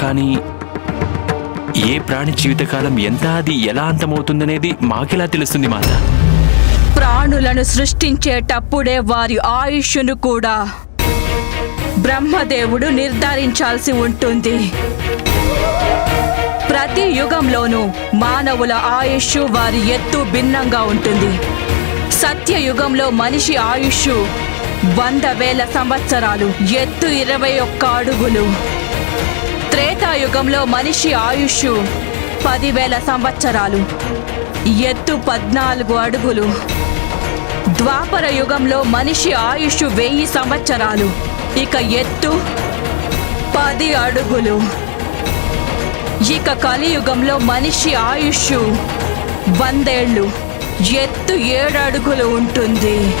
కానీ ఏ ప్రాణి జీవితకాలం ఎంత అది ఎలా అంతమవుతుందనేది మాకెలా తెలుస్తుంది మాత? ప్రాణులను సృష్టించేటప్పుడే వారి ఆయుష్ను కూడా బ్రహ్మదేవుడు నిర్ధారించాల్సి ఉంటుంది. ప్రతి యుగంలోనూ మానవుల ఆయుష్ వారి ఎత్తు భిన్నంగా ఉంటుంది. సత్యయుగంలో మనిషి ఆయుష్ వంద వేల సంవత్సరాలు ఎత్తు ఇరవై ఒక్క అడుగులు. త్రేతాయుగంలో మనిషి ఆయుష్ పదివేల సంవత్సరాలు ఎత్తు పద్నాలుగు అడుగులు. ద్వాపర యుగంలో మనిషి ఆయుష్ వెయ్యి సంవత్సరాలు ఇక ఎత్తు పది అడుగులు. ఇక కలియుగంలో మనిషి ఆయుష్ వందేళ్ళు ఎత్తు ఏడు అడుగులు ఉంటుంది.